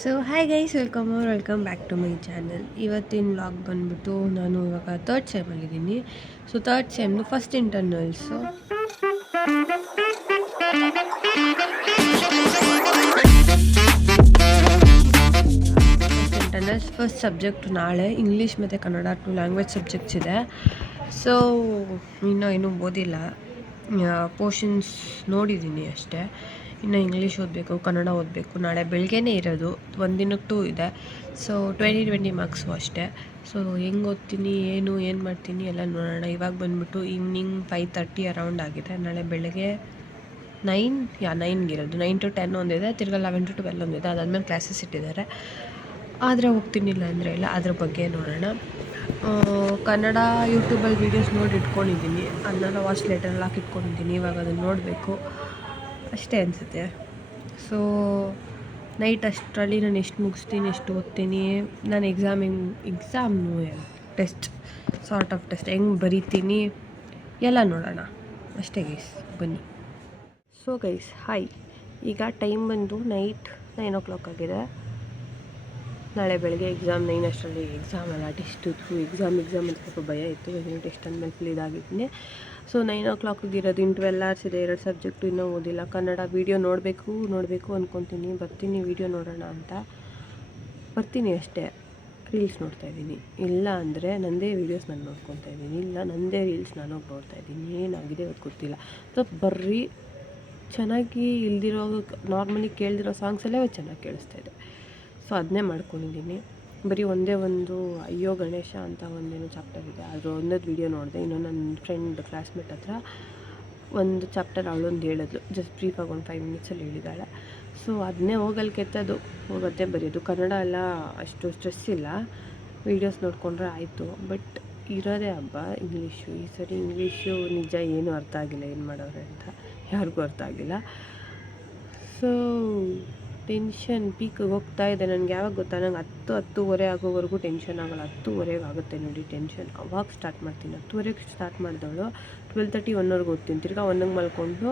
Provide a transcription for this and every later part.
So hi guys, welcome back to my channel. ಇವತ್ತಿನ vlog ಬಂದ್ಬಿಟ್ಟು ನಾನು ಇವಾಗ ಥರ್ಡ್ ಸೆಮ್ಮಲ್ಲಿದ್ದೀನಿ. ಸೊ ಥರ್ಡ್ ಸೆಮ್ದು ಫಸ್ಟ್ ಇಂಟರ್ನಲ್ಸು. ಫಸ್ಟ್ ಸಬ್ಜೆಕ್ಟ್ ನಾಳೆ ಇಂಗ್ಲೀಷ್ ಮತ್ತು ಕನ್ನಡ 2 ಲ್ಯಾಂಗ್ವೇಜ್ ಸಬ್ಜೆಕ್ಟ್ಸ್ ಇದೆ. ಸೊ ಇನ್ನೂ ಓದಿಲ್ಲ, ಪೋರ್ಷನ್ಸ್ ನೋಡಿದ್ದೀನಿ ಅಷ್ಟೇ. ಇನ್ನು ಇಂಗ್ಲೀಷ್ ಓದಬೇಕು, ಕನ್ನಡ ಓದಬೇಕು. ನಾಳೆ ಬೆಳಗ್ಗೆನೇ ಇರೋದು, ಒಂದಿನಕ್ಕೆ 2 ಇದೆ. ಸೊ 20 ಮಾರ್ಕ್ಸು ಅಷ್ಟೇ. ಸೊ ಹೆಂಗೆ ಓದ್ತೀನಿ, ಏನು ಮಾಡ್ತೀನಿ ಎಲ್ಲ ನೋಡೋಣ. ಇವಾಗ ಬಂದುಬಿಟ್ಟು ಈವ್ನಿಂಗ್ 5:30 ಅರೌಂಡ್ ಆಗಿದೆ. ನಾಳೆ ಬೆಳಗ್ಗೆ 9 ಇರೋದು. 9 to 10 ಒಂದಿದೆ, ತಿರ್ಗಾ 11 to 12 ಒಂದಿದೆ. ಅದಾದಮೇಲೆ ಕ್ಲಾಸಸ್ ಇಟ್ಟಿದ್ದಾರೆ. ಆದರೆ ಹೋಗ್ತೀನಿಲ್ಲ ಅಂದರೆ ಇಲ್ಲ, ಅದ್ರ ಬಗ್ಗೆ ನೋಡೋಣ. ಕನ್ನಡ ಯೂಟ್ಯೂಬಲ್ಲಿ ವೀಡಿಯೋಸ್ ನೋಡಿ ಇಟ್ಕೊಂಡಿದ್ದೀನಿ, ಅದನ್ನೆಲ್ಲ ವಾಚ್ ಲೇಟರಲ್ಲಿ ಹಾಕಿಟ್ಕೊಂಡಿದ್ದೀನಿ. ಇವಾಗ ಅದನ್ನು ನೋಡಬೇಕು ಅಷ್ಟೇ ಅನಿಸುತ್ತೆ. ಸೊ ನೈಟ್ ಅಷ್ಟರಲ್ಲಿ ನಾನು ಎಷ್ಟು ಮುಗಿಸ್ತೀನಿ, ಎಷ್ಟು ಓದ್ತೀನಿ, ನಾನು ಎಕ್ಸಾಮ್ನು ಟೆಸ್ಟ್ ಸಾರ್ಟ್ ಆಫ್ ಟೆಸ್ಟ್ ಹೆಂಗೆ ಬರೀತೀನಿ ಎಲ್ಲ ನೋಡೋಣ ಅಷ್ಟೇ ಗೈಸ್, ಬನ್ನಿ. ಸೊ ಗೈಸ್ ಹಾಯ್, ಈಗ ಟೈಮ್ ಬಂದು ನೈಟ್ 9 o'clock ಆಗಿದೆ. ನಾಳೆ ಬೆಳಗ್ಗೆ ಎಕ್ಸಾಮ್ 9 ಅಷ್ಟರಲ್ಲಿ ಎಕ್ಸಾಮ್ ಅಲ್ಲ, ಟೆಸ್ಟ್ ಇತ್ತು. ಎಕ್ಸಾಮ್ ಅಂತ ಸ್ವಲ್ಪ ಭಯ ಇತ್ತು. ಟೆಸ್ಟ್ ಅಂದಮೇಲೆ ಫುಲ್ ಇದಾಗಿದ್ದೀನಿ. ಸೊ 9 o'clock ಇರೋದು. ಇನ್ನು 12 hours ಇದೆ. 2 ಸಬ್ಜೆಕ್ಟು ಇನ್ನೂ ಓದಿಲ್ಲ. ಕನ್ನಡ ವೀಡಿಯೋ ನೋಡಬೇಕು ಅಂದ್ಕೊತೀನಿ. ಬರ್ತೀನಿ ವೀಡಿಯೋ ನೋಡೋಣ ಅಂತ ಬರ್ತೀನಿ ಅಷ್ಟೇ. ರೀಲ್ಸ್ ನೋಡ್ತಾಯಿದ್ದೀನಿ, ಇಲ್ಲ ಅಂದರೆ ನನ್ನದೇ ವೀಡಿಯೋಸ್ ನಾನು ನೋಡ್ಕೊತಾ ಇದ್ದೀನಿ, ಇಲ್ಲ ನನ್ನದೇ ರೀಲ್ಸ್ ನಾನು ನೋಡ್ತಾಯಿದ್ದೀನಿ. ಏನಾಗಿದೆ ಅದು ಗೊತ್ತಿಲ್ಲ. ಸ್ವಲ್ಪ ಬರ್ರಿ ಚೆನ್ನಾಗಿ ಇಲ್ದಿರೋ ನಾರ್ಮಲಿ ಕೇಳ್ದಿರೋ ಸಾಂಗ್ಸಲ್ಲೇ ಚೆನ್ನಾಗಿ ಕೇಳಿಸ್ತಾಯಿದೆ. ಸೊ ಅದನ್ನೇ ಮಾಡ್ಕೊಂಡಿದ್ದೀನಿ. ಬರೀ ಒಂದೇ ಒಂದು ಅಯ್ಯೋ ಗಣೇಶ ಅಂತ ಒಂದೇನೋ ಚಾಪ್ಟರ್ ಇದೆ, ಅದು ಒಂದೊಂದು ವೀಡಿಯೋ ನೋಡಿದೆ. ಇನ್ನೂ ನನ್ನ ಫ್ರೆಂಡ್ ಕ್ಲಾಸ್ಮೇಟ್ ಹತ್ರ ಒಂದು ಚಾಪ್ಟರ್ ಅವಳೊಂದು ಹೇಳಿದ್ಲು, ಜಸ್ಟ್ ಬ್ರೀಫಾಗಿ ಒಂದು 5 minutesಲ್ಲಿ ಹೇಳಿದ್ದಾಳೆ. ಸೊ ಅದನ್ನೇ ಹೋಗಲ್ಲಿ ಕೆತ್ತೋದು, ಹೋಗುತ್ತೆ ಬರೆಯೋದು. ಕನ್ನಡ ಎಲ್ಲ ಅಷ್ಟು ಸ್ಟ್ರೆಸ್ ಇಲ್ಲ, ವೀಡಿಯೋಸ್ ನೋಡಿಕೊಂಡ್ರೆ ಆಯಿತು. ಬಟ್ ಇರೋದೇ ಹಬ್ಬ ಇಂಗ್ಲೀಷು. ಈ ಸರಿ ಇಂಗ್ಲೀಷು ನಿಜ ಏನೂ ಅರ್ಥ ಆಗಿಲ್ಲ, ಏನು ಮಾಡೋರೆ ಅಂತ ಯಾರಿಗೂ ಅರ್ಥ ಆಗಿಲ್ಲ. ಸೊ ಟೆನ್ಷನ್ ಪೀಕಿಗೆ ಹೋಗ್ತಾ ಇದೆ. ನನಗೆ ಯಾವಾಗ ಗೊತ್ತಾ, ನಂಗೆ 10-10:30 ಆಗೋವರೆಗೂ ಟೆನ್ಷನ್ ಆಗೋಲ್ಲ. 10:30 ಆಗುತ್ತೆ ನೋಡಿ ಟೆನ್ಷನ್, ಅವಾಗ ಸ್ಟಾರ್ಟ್ ಮಾಡ್ತೀನಿ. 10:30 ಸ್ಟಾರ್ಟ್ ಮಾಡಿದವಳು 12:30 1 ಓದ್ತೀನಿ. ತಿರ್ಗಾ 1 ಮಲ್ಕೊಂಡು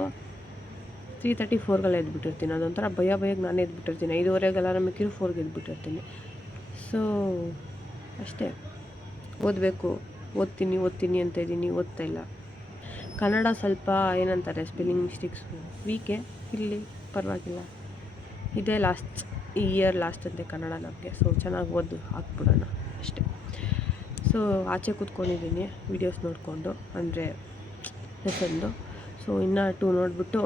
3:30 4 ಎದ್ಬಿಟ್ಟಿರ್ತೀನಿ. ಅದೊಂಥರ ಭಯಕ್ಕೆ ನಾನೇ ಎದ್ಬಿಟ್ಟಿರ್ತೀನಿ. 5:30 ಅಲಾರಾಮ್ ಹಾಕಿದ್ರು 4 ಎದ್ಬಿಟ್ಟಿರ್ತೀನಿ. ಸೊ ಅಷ್ಟೇ, ಓದ್ತೀನಿ ಅಂತ ಇದ್ದೀನಿ, ಓದ್ತಾ ಇಲ್ಲ. ಕನ್ನಡ ಸ್ವಲ್ಪ ಏನಂತಾರೆ ಸ್ಪೆಲ್ಲಿಂಗ್ ಮಿಸ್ಟೇಕ್ಸು ವೀಕೆ, ಇಲ್ಲಿ ಪರವಾಗಿಲ್ಲ. ಇದೇ ಈ ಇಯರ್ ಲಾಸ್ಟ್ ಅಂತೆ ಕನ್ನಡ ನಮಗೆ. ಸೊ ಚೆನ್ನಾಗಿ ಓದು ಹಾಕ್ಬಿಡೋಣ ಅಷ್ಟೇ. ಸೊ ಆಚೆ ಕೂತ್ಕೊಂಡಿದ್ದೀನಿ ವೀಡಿಯೋಸ್ ನೋಡಿಕೊಂಡು, ಅಂದರೆ ಲೆಸನ್ದು. ಸೊ ಇನ್ನೂ 2 ನೋಡಿಬಿಟ್ಟು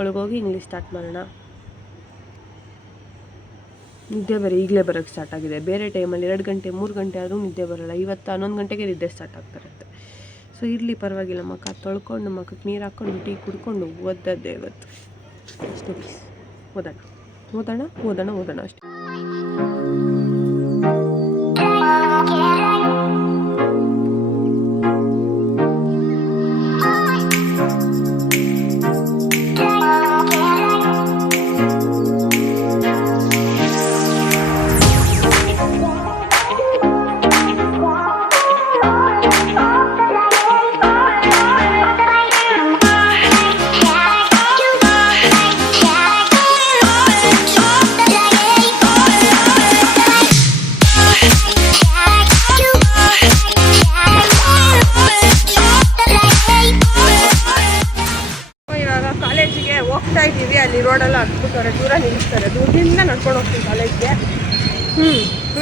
ಒಳಗೋಗಿ ಇಂಗ್ಲೀಷ್ ಸ್ಟಾರ್ಟ್ ಮಾಡೋಣ. ನಿದ್ದೆ ಈಗಲೇ ಬರೋಕ್ಕೆ ಸ್ಟಾರ್ಟ್ ಆಗಿದೆ. ಬೇರೆ ಟೈಮಲ್ಲಿ 2 ಗಂಟೆ 3 ಗಂಟೆ ಆದರೂ ನಿದ್ದೆ ಬರೋಲ್ಲ. ಇವತ್ತು 11 ಗಂಟೆಗೆ ನಿದ್ದೆ ಸ್ಟಾರ್ಟ್ ಆಗ್ತಾರಂತೆ. ಸೊ ಇರಲಿ ಪರವಾಗಿಲ್ಲ, ತೊಳ್ಕೊಂಡು ಮಕ್ಕಕ್ಕೆ ನೀರು ಹಾಕ್ಕೊಂಡು ಟೀ ಕುಡ್ಕೊಂಡು ಓದದ್ದೇ ಇವತ್ತು ಅಷ್ಟೇ. ಓದೋಣ ಅಷ್ಟೇ. ಕಾಲೇಜಿಗೆ ಹೋಗ್ತಾ ಇದ್ದೀವಿ. ಅಲ್ಲಿ ರೋಡೆಲ್ಲ ಹತ್ಬಿಟ್ಟವ್ರೆ, ದೂರ ನಿಲ್ಲಿಸ್ತಾರೆ. ದೂರದಿಂದ ನಡ್ಕೊಂಡು ಹೋಗ್ತೀವಿ ಕಾಲೇಜ್ಗೆ.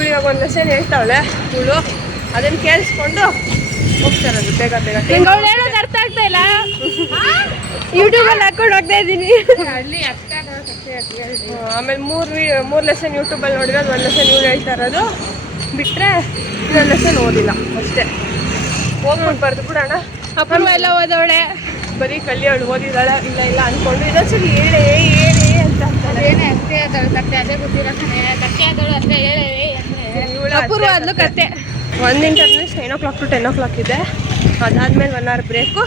ಇವಾಗ ಒಂದು ಲೆಸನ್ ಹೇಳ್ತಾವಳೆ ಇವಳು, ಅದನ್ನು ಕೇಳಿಸ್ಕೊಂಡು ಹೋಗ್ತಾರದು ಬೇಗ. ಹೇಳೋದು ಅರ್ಥ ಆಗ್ತಾ ಇಲ್ಲ, ಯೂಟ್ಯೂಬಲ್ಲಿ ಹಾಕೊಂಡು ಹೋಗ್ತಾ ಇದ್ದೀನಿ. ಆಮೇಲೆ 3 ಲೆಸನ್ ಯೂಟ್ಯೂಬಲ್ಲಿ ನೋಡಿರೋದು, 1 ಲೆಸನ್ ಇವಳು ಹೇಳ್ತಾ ಇರೋದು ಬಿಟ್ಟರೆ ಇನ್ನೊಂದು ಲೆಸನ್ ಓದಿಲ್ಲ ಅಷ್ಟೇ. ಹೋಗ್ಬಿಟ್ಟು ಬರ್ದು ಬಿಡೋಣ. ಅಪೂರ್ವ ಎಲ್ಲ ಓದವಳೆ, ಬರೀ ಕಲಿಯೋಳು ಓದಿದಾಳೆ ಇಲ್ಲ ಅಂದ್ಕೊಂಡು ಇದೊಂದ್ಸರಿ ಹೇಳಿ ಅಂತ ಅಪೂರ್ವ ಅದಲು ಕತೆ. ಒಂದು ಇಂಟರ್ನಲ್ಸ್ 9 o'clock to 10 o'clock ಇದೆ. ಅದಾದಮೇಲೆ 1 hour ಬ್ರೇಕು,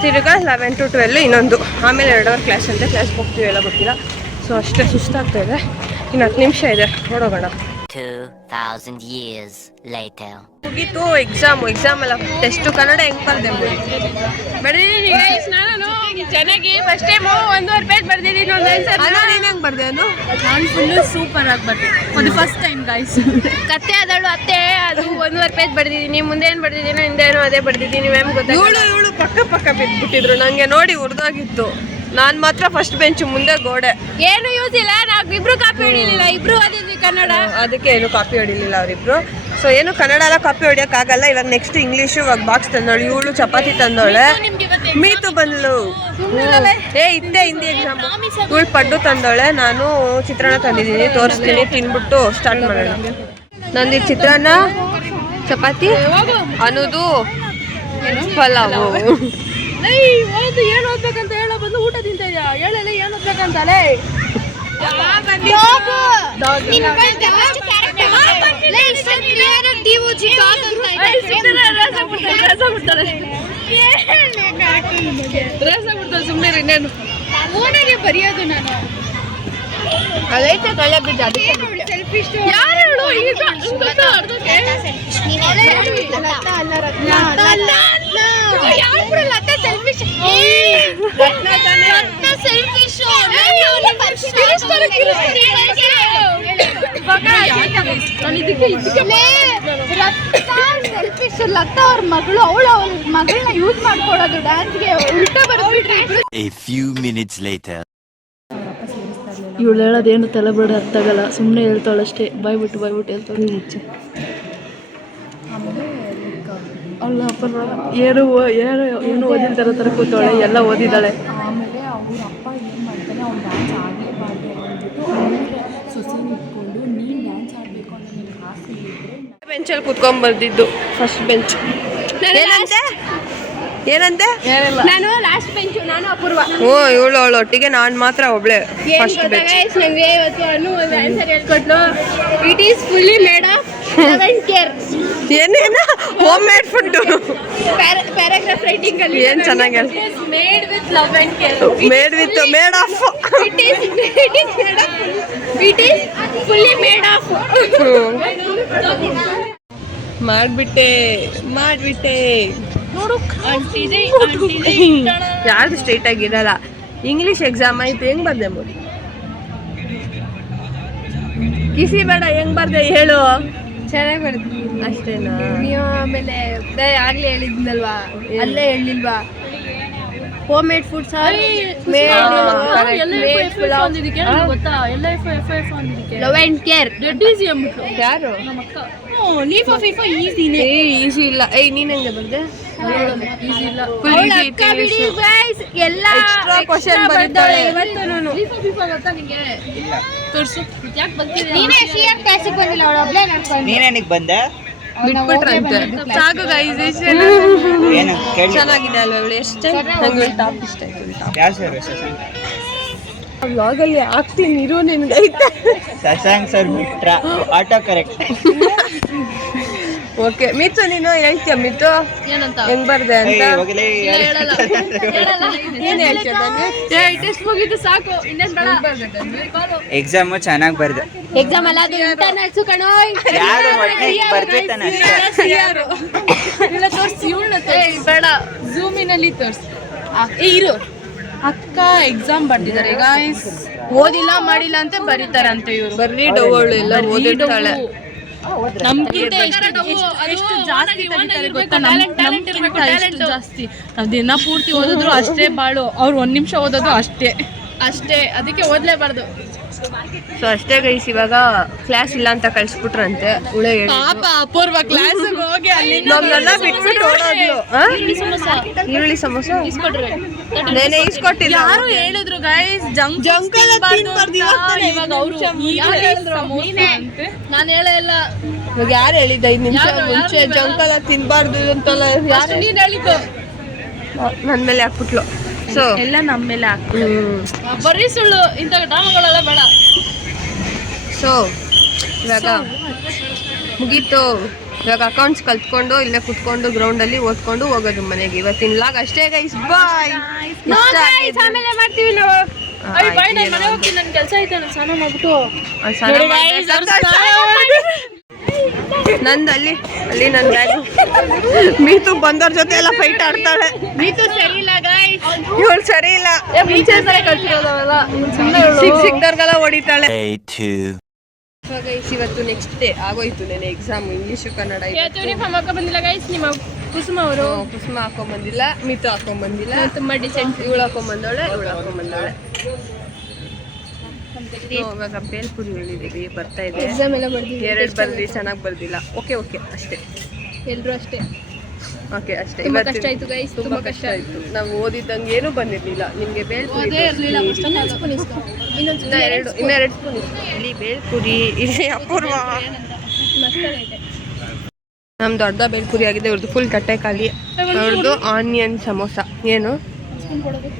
ತಿರ್ಗಾ 11 to 12 ಇನ್ನೊಂದು, ಆಮೇಲೆ 2 hour ಕ್ಲಾಸ್ ಅಂತೆ. ಕ್ಲಾಸ್ಗೆ ಹೋಗ್ತೀವಿ ಎಲ್ಲ ಗೊತ್ತಿಲ್ಲ. ಸೊ ಅಷ್ಟೇ, ಸುಸ್ತಾಗ್ತಾ ಇದೆ. ಇನ್ನು 10 ನಿಮಿಷ ಇದೆ, ನೋಡೋಣ. 2000 years later. ಮುಗೀತು ಎಕ್ಸಾಮ್ ಅಲ್ಲ ಟೆಸ್ಟು. ಕನ್ನಡ ಹೆಂಗೆ ಬರ್ದೆ ಬರೀ ಚೆನ್ನಾಗಿ ಫಸ್ಟ್ ಟೈಮ್ 1.5 ಪೇಜ್ ಬರ್ದಿದ್ದೀನಿ ಒಂದು ಆನ್ಸರ್. ನೀನು ಹೆಂಗೆ ಬರ್ದೇನು? ನಾನು ಫುಲ್ಲು ಸೂಪರ್ ಆಗಿ ಬರ್ತೀನಿ for the first time guys. ಕತ್ತೆ ಆದಳು ಅತ್ತೆ, ಅದು 1.5 ಪೇಜ್ ಬರ್ದಿದ್ದೀನಿ. ಮುಂದೆ ಏನು ಬರ್ದಿದ್ದೀನೋ ಹಿಂದೆ ಏನೋ ಅದೇ ಬರ್ದಿದ್ದೀನಿ ಮ್ಯಾಮ್. ಇವಳು ಪಕ್ಕ ಬಿಟ್ಬಿಟ್ಟಿದ್ರು, ನನಗೆ ನೋಡಿ ಉರ್ದಾಗಿತ್ತು. ನಾನು ಮಾತ್ರ ಫಸ್ಟ್ ಬೆಂಚ್ ಮುಂದೆ ಗೋಡೆ. ಏನು ಯೂಸ್ ಇಲ್ಲ, ನಾವು ಇಬ್ರು ಕಾಪಿ ಹೊಡಿಲಿಲ್ಲ, ಇಬ್ರು ಓದಿದ್ವಿ ಕನ್ನಡ, ಅದಕ್ಕೆ ಏನು ಕಾಪಿ ಹೊಡಿಲಿಲ್ಲ ಅವರಿಬ್ರು. ಸೊ ಏನು ಕನ್ನಡ ಎಲ್ಲ ಕಾಪಿ ಹೊಡಿಯೋಕ್ಕಾಗಲ್ಲ. ಇವಾಗ ನೆಕ್ಸ್ಟ್ ಇಂಗ್ಲೀಷು. ಇವಾಗ ಬಾಕ್ಸ್ ತಂದೋಳು, ಇವಳು ಚಪಾತಿ ತಂದೋಳೆ, ಮೀತು ಬಂದ್ಲು. ಇದ್ದೆ ಹಿಂದಿ ಎಕ್ಸಾಮ್. ಇವಳು ಪಡ್ಡು ತಂದೋಳೆ, ನಾನು ಚಿತ್ರಾನ್ನ ತಂದಿದ್ದೀನಿ, ತೋರಿಸ್ತೀನಿ, ತಿನ್ಬಿಟ್ಟು ಸ್ಟಾರ್ಟ್ ಮಾಡೋಣ. ನಂದು ಚಿತ್ರಾನ್ನ, ಚಪಾತಿ, ಅನ್ನೋದು ಪಲಾವು. ಏನು ಓದ್ಬೇಕಂತ ಹೇಳೋ ಬಂದು ಊಟ ತಿಂತ ಇದೆಯಾ? ಹೇಳಲ್ಲ ಏನು ಓದ್ಬೇಕಂತಲೇ. ಸುಮ್ಮನೆ ಇನ್ನೇನು ಓನಾಗೆ ಬರೆಯೋದು ನಾನು. ಅದೈತೆ ಕಳೆ ಬಿದ್ದ. ಯಾರು ಹೇಳು ಈಗ? ಲತಾ ಅವ್ರ ಮಗಳು, ಅವಳ ಮಗಳನ್ನ ಯೂಸ್ ಮಾಡ್ಕೊಳ್ಳೋದು ಡ್ಯಾನ್ಸ್ಗೆ ಉಲ್ಟಾ ಬರ್ಬಿಟ್ರಿ. A few minutes later. ಇವಳು ಹೇಳೋದೇನು ತಲೆಬೇಡ ಅರ್ಥಾಗಲ್ಲ, ಸುಮ್ಮನೆ ಹೇಳ್ತಾಳಷ್ಟೇ, ಬಾಯ್ಬಿಟ್ಟು ಹೇಳ್ತಾಳೆ. ಅವಳ ಅಪ್ಪನ ಏನು ಓದಿದ ಥರ ಕೂತಾಳೆ, ಎಲ್ಲ ಓದಿದ್ದಾಳೆ. ಆಮೇಲೆ ಅವ್ರ ಅಪ್ಪ ಏನು ಮಾಡ್ತಾನೆ, ಅವ್ನು ಡ್ಯಾನ್ಸ್ ಆಗಲೇಬಾರ್ದು ಅಂದ್ಬಿಟ್ಟು ಅವನಿಗೆ ಸೊಸೆನ ಇಟ್ಕೊಂಡು ನೀನು ಡ್ಯಾನ್ಸ್ ಆಡಬೇಕು ಅನ್ನೋ ನಿನಗೆ ಆಸೆ ಇದ್ದರೆ ಬೆಂಚಲ್ಲಿ ಕುತ್ಕೊಂಡ್ ಬರ್ದಿದ್ದು ಫಸ್ಟ್ ಬೆಂಚ್. ಏನಂತೆ? ನಾನು ಲಾಸ್ಟ್ ಬೆಂಚು, ನಾನು ಅಪೂರ್ವ. ಇವಳು ಒಟ್ಟಿಗೆ ನಾನು ಮಾತ್ರ ಒಬ್ಳೆ ಫಸ್ಟ್ ಬೆಂಚ್. ನಂಗೆ ಇವತ್ತು ಅನು ಒಂದು ಆನ್ಸರ್ ಹೇಳ್ಕೊಟ್ಲು. It is fully made of love and care. ಏನೇನ home made food. Paragraph writing ಅಲ್ಲಿ ಏನ್ ಚೆನ್ನಾಗಿ made with love and care. Made of it is fully made of. ಮಾಡ್ಬಿಟ್ಟೆ ಯಾರ್ದು ಸ್ಟ್ರೈಟ್ ಆಗಿರಲ್ಲ. ಇಂಗ್ಲಿಷ್ ಎಕ್ಸಾಮ್ ಆಯ್ತು, ಹೆಂಗ್ ಬರ್ದೆ ಮೋದಿ? ಕಿಸಿ ಬೇಡ, ಹೆಂಗ್ ಬರ್ದೆ ಹೇಳು. ಚೆನ್ನಾಗಿ ಬರ್ತೀನಿ ಅಷ್ಟೇನಾ? ನೀವು ಆಮೇಲೆ ಆಗ್ಲೇ ಹೇಳಿದ್ನಲ್ವಾ, ಅಲ್ಲೇ ಹೇಳಿಲ್ವಾ, home made foods love and care. ಯಾರು? ಲೀಫ್ ಆಫ್ ಇಫ್ ಈಸಿನೇ. ಈಸಿ ಇಲ್ಲ. ನೀನ್ ಹೆಂಗೆ ಬರ್ದೆ? ಈಸಿ ಇಲ್ಲ. ಫುಲ್ ಈಸಿ ಇತ್ತು. ಎಲ್ಲ ಎಕ್ಸ್ಟ್ರಾ ಕ್ವಶನ್ ಬರೀತಾಳೆ. ಇವತ್ತು ನಾನು ಲೀಫ್ ಆಫ್ ಇಫ್ ಗೊತ್ತಾ ನಿಂಗೆ? ತೋರ್ಸು. ಯಾಕೆ ಬರ್ತಿದೆ? ನೀನೇ ಸಿಆರ್ ಕ್ಲಾಸಿಗೆ ಬಂದಿಲ್ಲ, ಅವಳು ಒಬ್ಳೆ ನಡ್ಕೊಂಡು. ನೀನೇನಿಗೆ ಬಂದೆ? ಬಿಟ್ಬಿಟ್ರಂತೆ. ಸಾಕು ಗೈಸ್, ಏನು ಕೇಳಿ? ಚೆನ್ನಾಗಿದೆ ಅಲ್ವಾ ಇವಳು? ಎಷ್ಟು ನಂಗೆ ಟಾಪ್ ಇಷ್ಟ ಆಯ್ತು. ಯಾವ ಸರ್ ಶಶಾಂಕ್? ವ್ಲಾಗಲ್ಲಿ ಹಾಕ್ತೀನಿ ಇರು, ನಿನ್ಗೈತೆ. ಶಶಾಂಕ್ ಸರ್ ಬಿಟ್ರ ಆಟೋ ಕರೆಕ್ಟ್. ಓಕೆ ಮಿತ್ತು, ನೀನು ಹೇಳ್ತೀಯ ಮಿತ್ತು ಏನಂತ? ಹೆಂಗ್ ಬರ್ದೆ ಅಂತ? ಹೇಳಲ್ಲ. ಏನ್ ಹೇಳ್ತೀಯ ನನಗೆ? ಟೆಸ್ಟ್ ಮುಗಿದು ಸಾಕು, ಇನ್ನೇನ್ ಬೇಡ. ಎಕ್ಸಾಮ್ ಚೆನ್ನಾಗಿ ಬರ್ದೆ. ಎಕ್ಸಾಮ್ ಅಲ್ಲ, ಅದು ಇಂಟರ್ನಲ್ಸ್ ಕಣೋ. ಯಾರು ಬರ್ತಿರ್ತಾನೆ ಬೇಡ, ಝೂಮಿನಲ್ಲಿ ತೋರ್ಸು. ಇರು, ಅಕ್ಕ ಎಕ್ಸಾಮ್ ಬರ್ದಿದ್ದಾರೆ ಗಾಯ್ಸ್. ಓದಿಲ್ಲ ಮಾಡಿಲ್ಲ ಅಂತ ಬರೀತಾರಂತೆ ಇವರು. ಬರ್ರಿ ಡವಳು ಎಲ್ಲ ಓದಿರ್ತಾಳೆ. ನಮ್ಗಿಂತ ಎಷ್ಟು ಜಾಸ್ತಿ ತೆಗಿತಾರೆ ಗೊತ್ತಾ? ನಮ್ಗಿಂತ ಎಷ್ಟು ಜಾಸ್ತಿ. ನಾವು ದಿನ ಪೂರ್ತಿ ಓದಿದ್ರು ಅಷ್ಟೇ ಬಾಳು, ಅವ್ರು 1 ನಿಮಿಷ ಓದೋದು ಅಷ್ಟೇ. ಅದಕ್ಕೆ ಓದ್ಲೇಬಾರ್ದು. ಸೊ ಅಷ್ಟೇ ಗೈಸ್, ಇವಾಗ ಕ್ಲಾಸ್ ಇಲ್ಲ ಅಂತ ಕಳ್ಸ್ಬಿಟ್ರಂತೆ. ಉಳೆ ಪಾಪ ಅಪೂರ್ವ ಕ್ಲಾಸ್ ಹೋಗಿ ಅಲ್ಲಿ ನಮ್ನೆಲ್ಲ ಬಿಟ್ಬಿಟ್ಟು ಓಡೋದ್ಲು. ಈರುಳ್ಳಿ ಸಮೋಸ ನೇನೆ ಇಸ್ಕೊಟ್ಟಿಲ್ಲ. ಯಾರು ಹೇಳಿದ್ರು ಗೈಸ್ ಜಂಕ್ ಇವಾಗ ಅವರು ನಾನು ಹೇಳಲ್ಲ. ಇವಾಗ ಯಾರು ಹೇಳಿದ್ದ 5 ನಿಮಿಷ ಮುಂಚೆ ಜಂಕಲ್ಲ ತಿನ್ಬಾರ್ದು ಅಂತೆಲ್ಲ? ಯಾರು? ನೀನ್ ಹೇಳಿದ್ದು. ನನ್ನ ಮೇಲೆ ಹಾಕ್ಬಿಟ್ಲು. ಸೊ ಎಲ್ಲ ನಮ್ಮ ಮೇಲೆ ಬರೀ ಸುಳ್ಳು, ಇಂಥ ಡ್ರಾಮಾಗಳೆಲ್ಲ ಬೇಡ. ಸೊ ಇವಾಗ ಮುಗೀತು. ಇವಾಗ ಅಕೌಂಟ್ಸ್ ಕಲ್ತ್ಕೊಂಡು ಇಲ್ಲೇ ಕುತ್ಕೊಂಡು ಗ್ರೌಂಡಲ್ಲಿ ಓದ್ಕೊಂಡು ಹೋಗೋದು ಮನೆಗೆ. ಇವತ್ತಿನ ಲಾಗ್ ಅಷ್ಟೇ ಗೈಸ್, ಬಾಯ್. ಆಮೇಲೆ ಮಾಡ್ತೀವಿ ನಾವು. ನಾನು ಕೆಲಸ ಐತೆ, ನಾನು ಸ್ನಾನ ಮಾಡ್ಬಿಟ್ಟು ನಂದು ಅಲ್ಲಿ ನನ್ನ ಬ್ಯಾಗು. ಮೀತು ಬಂದವ್ರ ಜೊತೆ ಎಲ್ಲ ಫೈಟ್ ಆಡ್ತಾಳೆ. ಮೀತು ಸರಿ ಇಲ್ಲ ಗೈಸ್. ಇವಳು ಸರಿ ಇಲ್ಲ, ಸಿಕ್ದವ್ರಿಗೆಲ್ಲ ಹೊಡಿತಾಳೆ. Day 2. ಇವತ್ತು ನೆಕ್ಸ್ಟ್ ಡೇ ಆಗೋಯ್ತು. ನೆನೆ ಎಕ್ಸಾಮ್ ಇಂಗ್ಲೀಷು ಕನ್ನಡ ಇವತ್ತು ಯೂನಿಫಾರ್ಮ್ ಹಾಕೊಂಡ್ ಬಂದಿಲ್ಲ ಗೈಸ್. ನಿಮ್ಮ ಕುಸುಮ ಅವರು ಕುಸುಮ ಹಾಕೊಂಬಂದಿಲ್ಲ, ಮಿತು ಹಾಕೊಂಬಂದಿಲ್ಲ, ತುಂಬಾ ಡಿಸೆಂಟ್. ಇವಳು ಹಾಕೊಂಬಂದವಳೆ, ಇವಾಗ ಬೇಲ್ಪುರಿ ಹೇಳಿದೀವಿ, ಬರ್ತಾ ಇದೆ. ಎಕ್ಸಾಮ್ ಎಲ್ಲ ಬರ್ದಿದ್ದೀವಿ. 2 ಬರ್ದಿ, ಚೆನ್ನಾಗಿ ಬರ್ದಿಲ್ಲ. ಓಕೆ ಅಷ್ಟೇ, ಎಲ್ರು ಅಷ್ಟೇ. ಓಕೆ ಅಷ್ಟೇ. ತುಂಬಾ ಇವತ್ತು ಕಷ್ಟ ಆಯ್ತು ಗೈಸ್, ತುಂಬಾ ಕಷ್ಟ ಆಯ್ತು. ನಾವು ಓದಿದ್ದಂಗೆ ಏನೂ ಬಂದಿರ್ಲಿಲ್ಲ. ನಿಮ್ಗೆ ಬೇಲ್ಪುರಿ ಅದೇ ಇರ್ಲಿಲ್ಲ. ಇನ್ನೊಂದು ಸ್ಪೂನ್ ಇಸ್ಕೊ. ಇನ್ನೆರಡು ಸ್ಪೂನ್ ಇಲ್ಲಿ ಬೇಲ್ಪುರಿ ಇದೆ. ಅಪೂರ್ವ ನಮ್ದು ಅರ್ಧ ಬೇಲ್ಪುರಿ ಆಗಿದೆ, ಇವ್ರದ್ದು ಫುಲ್ ತಟ್ಟೆ ಖಾಲಿ. ಅವ್ರದ್ದು ಆನಿಯನ್ ಸಮೋಸ. ಏನು ಸ್ಪೂನ್ ಕೊಡೋದು?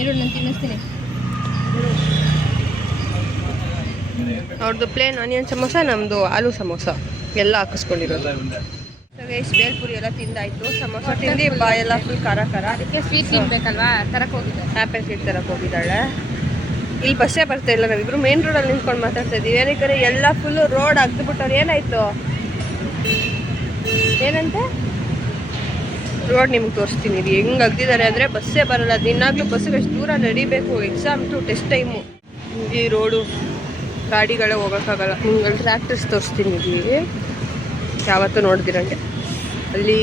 ಎರಡು ನಾನು ತಿನ್ನಿಸ್ತೀನಿ. ಅವ್ರದ್ದು ಪ್ಲೇನ್ ಆನಿಯನ್ ಸಮೋಸ, ನಮ್ಮದು ಆಲೂ ಸಮೋಸ ಎಲ್ಲ ಹಾಕಿಸ್ಕೊಂಡಿರೋದು. ಗೈಸ್ ಬೇಲ್ಪುರಿ ಎಲ್ಲ ತಿಂದಾಯ್ತು, ಸಮೋಸ ತಿಂದು ಬಾಯೆಲ್ಲ ಫುಲ್ ಖಾರ. ಅದಕ್ಕೆ ಸ್ವೀಟ್ ತಿನ್ಬೇಕಲ್ವಾ, ತರಕ್ಕೆ ಹೋಗಿದ್ದಾರೆ. ಆ್ಯಪಲ್ ಸ್ವೀಟ್ ತರಕ್ಕೆ ಹೋಗಿದ್ದಾಳೆ. ಇಲ್ಲಿ ಬಸ್ಸೇ ಬರ್ತಾ ಇಲ್ಲ, ನಾವಿಬ್ರು ಮೇನ್ ರೋಡಲ್ಲಿ ನಿಂತ್ಕೊಂಡು ಮಾತಾಡ್ತಾ ಇದ್ದೀವಿ. ಏನಕ್ಕೆ ಎಲ್ಲ ಫುಲ್ಲು ರೋಡ್ ಅಗ್ದುಬಿಟ್ಟವ್ರು. ಏನಾಯ್ತು ಏನಂತೆ ರೋಡ್ ನಿಮ್ಗೆ ತೋರಿಸ್ತೀನಿ. ಇದು ಹೆಂಗೆ ಅಗ್ದಿದ್ದಾರೆ ಅಂದರೆ ಬಸ್ಸೇ ಬರಲ್ಲ. ದಿನಾಗ್ಲೂ ಬಸ್ಸಿಗೆ ಎಷ್ಟು ದೂರ ನಡಿಬೇಕು. Exam to test time. ಈ ರೋಡು ಗಾಡಿಗಳೇ ಹೋಗೋಕ್ಕಾಗಲ್ಲ. ನಿಮ್ಗೆ ಟ್ರ್ಯಾಕ್ಟರ್ಸ್ ತೋರಿಸ್ತೀನಿ. ಇಲ್ಲಿ ಯಾವತ್ತೂ ನೋಡ್ದಿರಂಗೆ ಅಲ್ಲಿ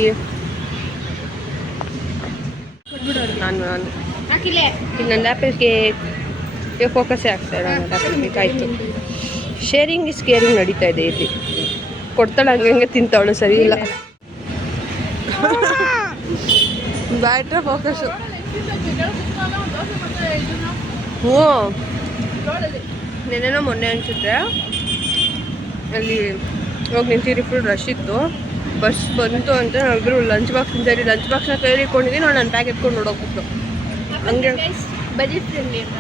ನಾನು ಈಗ ನನ್ನ ಆ್ಯಪಲ್ ಕೇಕ್ ಫೋಕಸ್ಸೇ ಆಗ್ತಾ ಇಲ್ಲ. ನನ್ನ ಆ್ಯಪಲ್ ಕೇಕ್ ಆಯಿತು. ಶೇರಿಂಗ್ ಇಸ್ ಕೇರಿಂಗ್ ನಡೀತಾ ಇದೆ ಇಲ್ಲಿ. ಕೊಡ್ತಾಳೆ ಹಂಗೆ ತಿಂತಾವಳು, ಸರಿ ಇಲ್ಲ. ಬ್ಯಾಟ್ರೆ ಫೋಕಸ್ಸು. ಹ್ಞೂ ನೆನೆನೋ ಮೊನ್ನೆ ಅನಿಸುತ್ತೆ ಅಲ್ಲಿ ಹೋಗಿ ನಿಂತಿರಿ, ಫುಲ್ ರಶ್ ಇತ್ತು. ಬಸ್ ಬಂತು ಅಂತ ನಾವಿಬ್ಬರು ಲಂಚ್ ಬಾಕ್ಸ್ ತಿಂತೀರಿ. ಲಂಚ್ ಬಾಕ್ಸ್ನ ಕೈಯಲ್ಲಿ ಇಟ್ಕೊಂಡಿದ್ದೀನಿ. ನಾನು ನನ್ನ ಬ್ಯಾಗ್ ಎತ್ಕೊಂಡು ನೋಡೋಗ್ಬಿಟ್ಟು ಹಂಗೆ ಬಜೆಟ್ ಫ್ರೆಂಡ್ಲಿ ಅಂತ.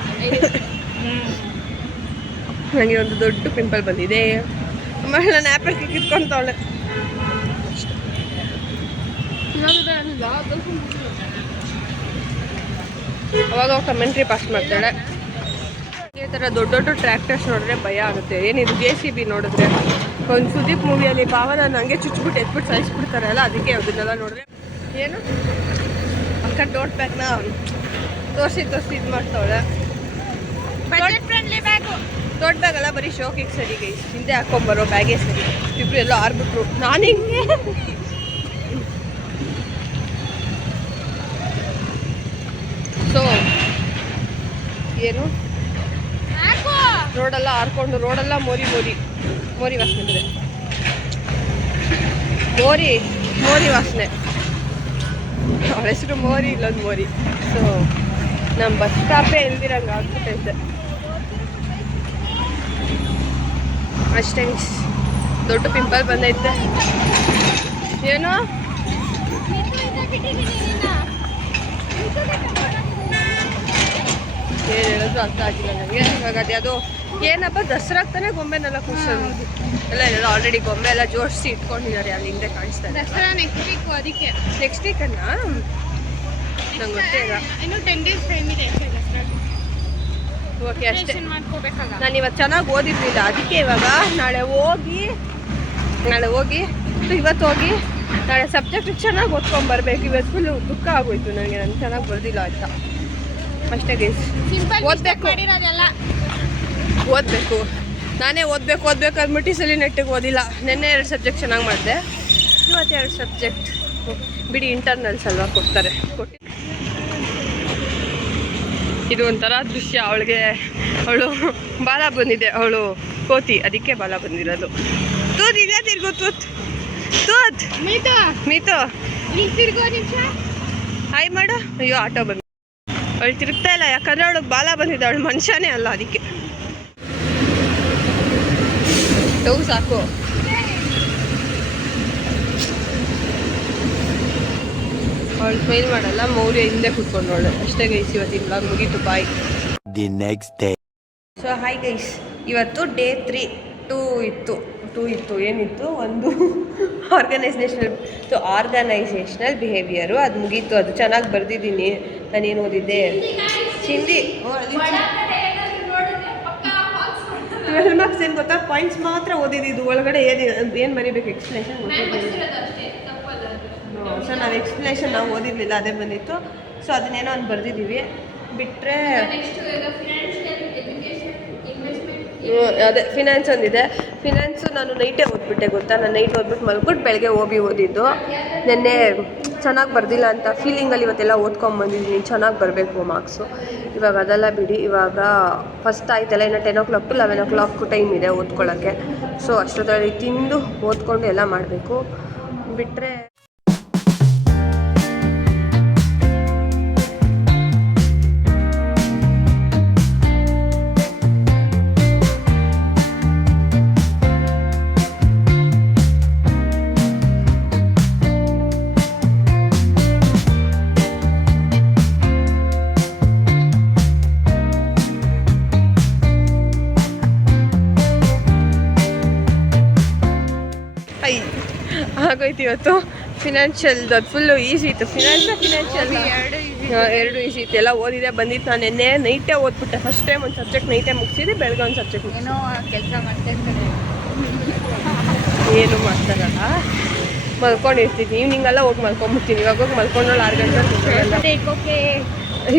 ನನಗೆ ಒಂದು ದೊಡ್ಡ ಪಿಂಪಲ್ ಬಂದಿದೆ. ಆಮೇಲೆ ನಾನು ಆ್ಯಪಲ್ ಕೇಕ್ ಇಟ್ಕೊತಾವಳೆ. ಅವಾಗ ಕಮೆಂಟ್ರಿ ಪಾಸ್ ಮಾಡ್ತಾಳೆ. ಈ ಥರ ದೊಡ್ಡ ದೊಡ್ಡ ಟ್ರ್ಯಾಕ್ಟರ್ಸ್ ನೋಡಿದ್ರೆ ಭಯ ಆಗುತ್ತೆ. ಏನಿದು JCB ನೋಡಿದ್ರೆ ಒಂದು ಸುದೀಪ್ ಮೂವಿಯಲ್ಲಿ ಪಾವನ ಹಂಗೆ ಚುಚ್ಬಿಟ್ಟು ಎತ್ಬಿಟ್ಟು ಸಾಯಿಸ್ಬಿಡ್ತಾರಲ್ಲ, ಅದಕ್ಕೆ ಅದನ್ನೆಲ್ಲ ನೋಡಿದ್ರೆ ಏನು ಅಕ್ಕ ಟೋಟ್ ಬ್ಯಾಗ್ನ ತೋರಿಸಿ ಇದು ಮಾಡ್ತಾವಳೆ. Budget friendly bag. ದೊಡ್ಡ ಬ್ಯಾಗಲ್ಲ, ಬರೀ ಶೋಕಿಗೆ ಸರಿ. ಗೈಸ್ ಹಿಂದೆ ಹಾಕೊಂಬರೋ ಬ್ಯಾಗೇ ಸರಿ. ಇಬ್ರು ಎಲ್ಲ ಆರ್ಬಿಟ್ರು. ನಾನು ಹಿಂಗೆ ಸೊ ಏನು ರೋಡೆಲ್ಲ ಹಾರ್ಕೊಂಡು, ರೋಡೆಲ್ಲ ಮೋರಿ ವಾಸನೆ ಇದೆ. ಮೋರಿ ವಾಸನೆ. ಅವಳ ಹೆಸರು ಮೋರಿ, ಇಲ್ಲೊಂದು ಮೋರಿ. ಸೊ ನಮ್ಮ ಬಸ್ ಸ್ಟಾಪೇ ಇಲ್ದಿರಂಗೆ ಆಗ್ಬಿಟ್ಟೈತೆ ಅಷ್ಟೇ. ದೊಡ್ಡ ಪಿಂಪಲ್ ಬಂದೈತೆ. ಏನೋ ಏನು ಹೇಳೋದು ಅರ್ಥ ಆಗಿಲ್ಲ ನನಗೆ. ಇವಾಗ ಅದ್ಯಾವುದೋ ಏನಪ್ಪ ದಸರಾಗ್ ತಾನೇ ಗೊಂಬೆನೆಲ್ಲ ಕೂರ್ಸೋದು ಎಲ್ಲ ಆಲ್ರೆಡಿ ಗೊಂಬೆ ಎಲ್ಲ ಜೋಡಿಸಿ ಇಟ್ಕೊಂಡಿದ್ದಾರೆ. ಅಲ್ಲಿ ಹಿಂದೆ ಕಾಣಿಸ್ತಾ ಇದೆ. ದಸರಾ ನೆಕ್ಸ್ಟ್ ವೀಕ್, ಅದಕ್ಕೆ ನೆಕ್ಸ್ಟ್ ವೀಕನ್ನ ನಂಗೆ ಗೊತ್ತೇ ಇಲ್ಲ. ಇನ್ನು 10 days ಟೈಮ್ ಇದೆ ದಸರಾ. ಓಕೆ ಅಷ್ಟೇ. ಮಾಡ್ಕೋಬೇಕಾಗ ನಾನು ಇವತ್ತು ಚೆನ್ನಾಗಿ ಓದಿರ್ಲಿಲ್ಲ, ಅದಕ್ಕೆ ಇವಾಗ ನಾಳೆ ಹೋಗಿ ಇವತ್ತು ಹೋಗಿ ನಾಳೆ ಸಬ್ಜೆಕ್ಟ್ ಚೆನ್ನಾಗಿ ಓದ್ಕೊಂಬರ್ಬೇಕು. ಇವತ್ತು ಫುಲ್ ದುಃಖ ಆಗೋಯ್ತು ನನಗೆ, ನಾನು ಚೆನ್ನಾಗಿ ಬರ್ದಿಲ್ಲ ಅಂತ ಅಷ್ಟೇ. ಗೈಸ್ ಓದಬೇಕು, ನಾನೇ ಓದಬೇಕು ಅಂದ್ಬಿಟ್ಟು ಸಲ ನೆಟ್ಟಿಗೆ ಓದಿಲ್ಲ. ನೆನ್ನೆ 2 ಸಬ್ಜೆಕ್ಟ್ ಚೆನ್ನಾಗಿ ಮಾಡಿದೆ, ಇವತ್ತು 2 ಸಬ್ಜೆಕ್ಟ್ ಬಿಡಿ. ಇಂಟರ್ನಲ್ಸ್ ಅಲ್ವಾ ಕೊಡ್ತಾರೆ. ಇದು ಒಂಥರ ದೃಶ್ಯ. ಅವಳು ಬಾಲ ಬಂದಿದೆ, ಅವಳು ಕೋತಿ, ಅದಕ್ಕೆ ಬಾಲ ಬಂದಿರೋದು. ತೂತ್ ಇದೆ, ತಿರ್ಗು ತೂತ್ ಮೀತು ಹಾಯ್ ಮಾಡು. ಅಯ್ಯೋ ಆಟೋ ಬಂದು ಅವಳು ತಿರುಗ್ತಾ ಇಲ್ಲ, ಯಾಕಂದರೆ ಅವಳಿಗೆ ಬಾಲ ಬಂದಿದೆ. ಅವಳು ಮನುಷ್ಯನೇ ಅಲ್ಲ, ಅದಕ್ಕೆ ಸಾಕು. ಅವಳು ಸ್ಮೈಲ್ ಮಾಡಲ್ಲ, ಮೌರ್ಯ ಹಿಂದೆ ಕೂತ್ಕೊಂಡವಳು ಅಷ್ಟೇ. ಗೈಸ್ ಇವತ್ತಿನ ಬ್ಲಾಗ್ ಮುಗೀತು, ಬಾಯ್. The next day. So hi guys, ಇವತ್ತು ಡೇ 3 2 ಇತ್ತು. ಏನಿತ್ತು, ಒಂದು ಆರ್ಗನೈಸೇಷನಲ್ ಬಿಹೇವಿಯರು, ಅದು ಮುಗೀತು. ಅದು ಚೆನ್ನಾಗಿ ಬರೆದಿದ್ದೀನಿ. ನಾನೇನು ಓದಿದ್ದೆ, ಹಿಂದಿ. 12 ಮಾರ್ಕ್ಸ್ ಏನು ಗೊತ್ತಾ, ಪಾಯಿಂಟ್ಸ್ ಮಾತ್ರ ಓದಿದ್ದು, ಒಳಗಡೆ ಏನು ಬರೀಬೇಕು ಎಕ್ಸ್ಪ್ಲನೇಷನ್ ಸೊ ನಾವು ಎಕ್ಸ್ಪ್ಲನೇಷನ್ ನಾವು ಓದಿರಲಿಲ್ಲ, ಅದೇ ಬಂದಿತ್ತು. ಸೊ ಅದನ್ನೇನೋ ಒಂದು ಬರೆದಿದ್ದೀವಿ. ಬಿಟ್ಟರೆ ಅದೇ ಫಿನಾನ್ಸ್ ಒಂದಿದೆ. ಫಿನಾನ್ಸು ನಾನು ನೈಟೇ ಓದ್ಬಿಟ್ಟೆ ಗೊತ್ತಾ, ನಾನು ನೈಟ್ ಓದ್ಬಿಟ್ಟು ಮಲ್ಬಿಟ್ಟು ಬೆಳಗ್ಗೆ ಓದಿದ್ದು. ನೆನ್ನೆ ಚೆನ್ನಾಗಿ ಬರ್ದಿಲ್ಲ ಅಂತ ಫೀಲಿಂಗಲ್ಲಿ ಇವತ್ತೆಲ್ಲ ಓದ್ಕೊಂಬಂದಿದ್ದೀನಿ, ಚೆನ್ನಾಗಿ ಬರಬೇಕು ಮಾರ್ಕ್ಸು. ಇವಾಗ ಅದೆಲ್ಲ ಬಿಡಿ, ಇವಾಗ ಫಸ್ಟ್ ಆಯ್ತಲ್ಲ, ಇನ್ನು 10 o'clock to 11 o'clock ಟೈಮ್ ಇದೆ ಓದ್ಕೊಳ್ಳೋಕ್ಕೆ. ಸೊ ಅಷ್ಟೊತ್ತಲ್ಲಿ ತಿಂದು ಓದ್ಕೊಂಡು ಎಲ್ಲ ಮಾಡಬೇಕು. ಬಿಟ್ಟರೆ ಆಗೋಯ್ತು ಇವತ್ತು. ಫಿನಾನ್ಷಿಯಲ್ದು ಅದು ಫುಲ್ಲು ಈಸಿ ಇತ್ತು. ಫಿನಾನ್ಷಿಯಲ್ ಎರಡು ಈಸಿ ಇತ್ತು, ಎಲ್ಲ ಓದಿದೆ ಬಂದಿತ್ತು. ನಾನು ನಿನ್ನೆ ನೈಟೇ ಓದ್ಬಿಟ್ಟೆ. ಫಸ್ಟ್ ಟೈಮ್ ಒಂದು ಸಬ್ಜೆಕ್ಟ್ ನೈಟೇ ಮುಗಿಸಿದೆ, ಬೆಳಗ್ಗೆ ಒಂದು ಸಬ್ಜೆಕ್ಟ್ ಏನೋ ಕೆಲಸ ಮಾಡ್ತಾಯಿರ್ತಾರೆ, ಏನು ಮಾಡ್ತಾರಲ್ಲ. ಮಲ್ಕೊಂಡಿರ್ತೀನಿ, ಈವ್ನಿಂಗೆಲ್ಲ ಹೋಗಿ ಮಲ್ಕೊಂಬಿಡ್ತೀನಿ. ಇವಾಗ ಹೋಗಿ ಮಲ್ಕೊಂಡು 6 ಗಂಟೆ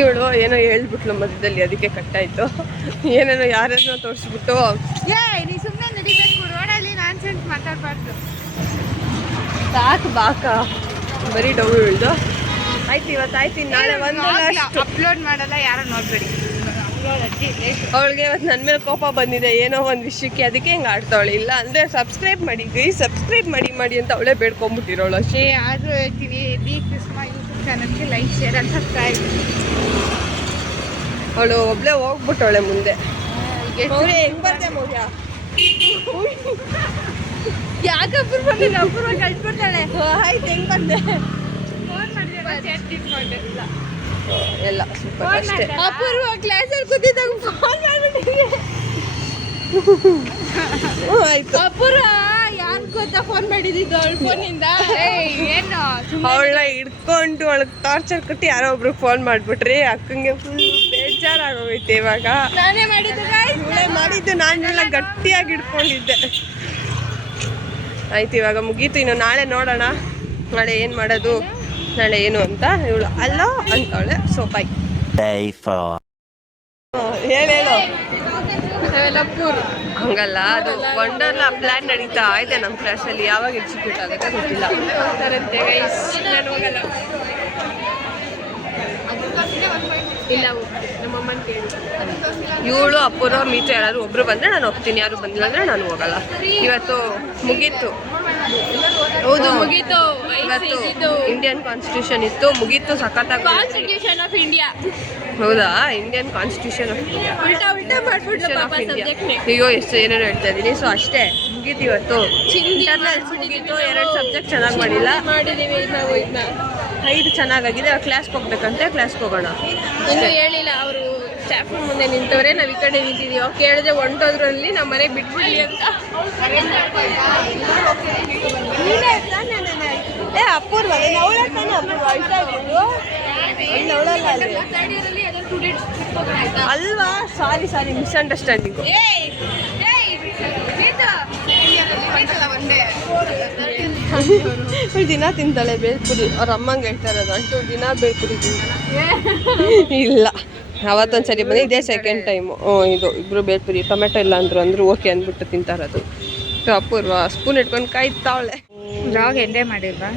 ಇವಳು ಏನೋ ಹೇಳ್ಬಿಟ್ಲು ಮಧ್ಯದಲ್ಲಿ, ಅದಕ್ಕೆ ಕಟ್ಟಾಯಿತು. ಏನೇನೋ ಯಾರ್ಯಾರನ್ನೋ ತೋರಿಸ್ಬಿಟ್ಟು ನೀ ಸುಮ್ಮನೆ ನಡಿಬೇಕು ರೋಡಲ್ಲಿ ನಾನ್ಸೆನ್ಸ್ ಮಾತಾಡಬಾರ್ದು. ಸಾಕು ಬಾಕ ಬರೀ ಡೌ ಇಳ್ದು ಆಯ್ತು. ಇವತ್ತು ಆಯ್ತು, ನಾಳೆ ಒಂದು ಅಪ್ಲೋಡ್ ಮಾಡಲ್ಲ, ಯಾರು ನೋಡ್ಬೇಡಿ. ಅವಳಿಗೆ ಇವತ್ತು ನನ್ನ ಮೇಲೆ ಕೋಪ ಬಂದಿದೆ ಏನೋ ಒಂದು ವಿಷಯಕ್ಕೆ, ಅದಕ್ಕೆ ಹಿಂಗೆ ಆಡ್ತಾವಳೆ. ಇಲ್ಲ ಅಂದರೆ ಸಬ್ಸ್ಕ್ರೈಬ್ ಮಾಡಿ ಅಂತ ಅವಳೇ ಬೇಡ್ಕೊಂಬಿಟ್ಟಿರೋಳು ಅಷ್ಟೇ. ಆದರೂ ಹೇಳ್ತೀನಿ, ದಿ ಕೃಷ್ಣ ಯೂಟ್ಯೂಬ್ ಚಾನಲ್ಗೆ ಲೈಕ್ ಶೇರ್ ಅಂತ ಸಬ್ಸ್ಕ್ರೈಬ್. ಅವಳು ಒಬ್ಳೆ ಹೋಗ್ಬಿಟ್ಟವಳೆ ಮುಂದೆ. ಹೆಂಗ್ ಬರ್ತೆ ಮೌರ್ಯ? ಯಾಕೆ ಅಪೂರ್ವ ಕಳ್ಸ್ಬಿಡ್ತಾಳೆ. ಆಯ್ತು, ಹೆಂಗ್ ಬಂದೆ? ಫೋನ್ ಮಾಡಿದ್ರೆ ಎಲ್ಲ ಸೂಪರ್ ಅಷ್ಟೇ. ಅಪೂರ್ವ ಕ್ಲಾಸಲ್ಲಿ ಕೂತಿದ್ದಾಗ ಫೋನ್ ಮಾಡ್ಬಿಟ್ಟಿದ್ದೆ. ಆಯ್ತು. ಅಪೂರ್ವ ಯಾರು ಗೊತ್ತಾ ಫೋನ್ ಮಾಡಿದ್ದು ಅವಳ ಫೋನಿಂದ. ಏನು ಅವಳ ಹಿಡ್ಕೊಂಡು ಅವಳಿಗೆ ಟಾರ್ಚರ್ ಕೊಟ್ಟು ಯಾರೋ ಒಬ್ರಿಗೆ ಫೋನ್ ಮಾಡಿಬಿಟ್ರಿ. ಅಕ್ಕಂಗೆ ಫುಲ್ ಬೇಜಾರಾಗೋಗೈತೆ ಇವಾಗ. ನಾನೇ ಮಾಡಿದ್ದು ನಾನೆಲ್ಲ ಗಟ್ಟಿಯಾಗಿ ಹಿಡ್ಕೊಂಡಿದ್ದೆ. ಆಯ್ತು, ಇವಾಗ ಮುಗೀತು. ಇನ್ನು ನಾಳೆ ನೋಡೋಣ, ನಾಳೆ ಏನು ಮಾಡೋದು, ನಾಳೆ ಏನು ಅಂತ. ಇವಳು ಅಲ್ಲ ಅಂತವಳೆ. So bye. Day 4. ಹೇಳು ಡೆವಲಪೂರ್ ಹಂಗಲ್ಲ, ಅದು ವಂಡರ್ಲಾ ಪ್ಲಾನ್ ನಡೀತಾ ಇದೆ ನಮ್ಮ ಕ್ಲಾಸಲ್ಲಿ. ಯಾವಾಗ ಎಕ್ಸಿಕ್ಯೂಟ್ ಆಗುತ್ತೆ ಗೊತ್ತಿಲ್ಲ. ಹೋಗ್ತಾರಂತೆ ಗೈಸ್, ನಾನು ಹೋಗಲ್ಲ. ಇಲ್ಲ ನಮ್ಮಮ್ಮನ ಕೇಳಿ. ಇವಳು ಅಪೂರ್ವ ಮೀತು ಯಾರಾದ್ರು ಒಬ್ರು ಬಂದರೆ ನಾನು ಹೋಗ್ತೀನಿ, ಯಾರು ಬಂದಿಲ್ಲ ಅಂದರೆ ನಾನು ಹೋಗಲ್ಲ. ಇವತ್ತು ಮುಗೀತು. ಹೌದು ಮುಗೀತು. ಇವತ್ತು ಇಂಡಿಯನ್ ಕಾನ್ಸ್ಟಿಟ್ಯೂಷನ್ ಇತ್ತು, ಮುಗೀತು. ಸಖತ್ತಾಗಿ ಕಾನ್ಸ್ಟಿಟ್ಯೂಷನ್ ಆಫ್ ಇಂಡಿಯಾ. ಹೌದಾ? Indian constitution of India. ಉಲ್ಟಾ ಮಾಡ್ಬಿಟ್ಟು ಪಾಪ ಸಬ್ಜೆಕ್ಟ್ನೇ. ಅಯ್ಯೋ ಎಷ್ಟು ಏನೇನೋ ಹೇಳ್ತಾ ಇದ್ದೀನಿ. ಸೊ ಅಷ್ಟೇ, ಮುಗೀತು ಇವತ್ತು. ಇಂಟರ್ನಲ್ಸ್ ಮುಗೀತು. 2 ಸಬ್ಜೆಕ್ಟ್ ಚೆನ್ನಾಗಿ ಮಾಡಿದ್ದೀವಿ ನಾವು. ಇದನ್ನ 5 ಚೆನ್ನಾಗಾಗಿದೆ. ಕ್ಲಾಸ್ಗೆ ಹೋಗ್ಬೇಕಂತೆ, ಕ್ಲಾಸ್ಗೆ ಹೋಗೋಣ. ಇನ್ನೂ ಹೇಳಿಲ್ಲ ಅವರು. ಸ್ಟಾಫ್ ಮುಂದೆ ನಿಂತವ್ರೆ, ನಾವು ಈ ಕಡೆ ನಿಂತಿದ್ದೀವಿ. ಅವ್ರು ಕೇಳಿದ್ರೆ ಹೊಂಟೋದ್ರಲ್ಲಿ ನಮ್ಮ ಮನೆಗೆ ಬಿಟ್ಬಿಡ್ಲಿ ಅಂತ. ಅಪೂರ್ವ ಅಲ್ವಾ? ಸಾರಿ ಮಿಸ್ಅಂಡರ್ಸ್ಟ್ಯಾಂಡಿಂಗು. ದಿನ ತಿಂತಾಳೆ ಬೇಲ್ಪುರಿ. ಅವ್ರ ಅಮ್ಮಂಗೆ ಹೇಳ್ತಾ ಇರೋದು, ಅಂಟು ದಿನ ಬೇಲ್ಪುರಿ ತಿಂತಾಳೆ. ಇಲ್ಲ, ಅವತ್ತೊಂದ್ಸರಿ ಬಂದು ಇದೇ ಸೆಕೆಂಡ್ ಟೈಮು. ಇದು ಇಬ್ಬರು ಬೇಲ್ಪುರಿ ಟೊಮೆಟೊ ಇಲ್ಲ ಅಂದ್ರು ಓಕೆ ಅಂದ್ಬಿಟ್ಟು ತಿಂತಾ ಇರೋದು. ಅಪೂರ್ವ ಸ್ಪೂನ್ ಇಟ್ಕೊಂಡು ಕಾಯ್ತಾವಳೆ. ವ್ಲಾಗ್ ಎಂಡೇ ಮಾಡಿಲ್ವಾ?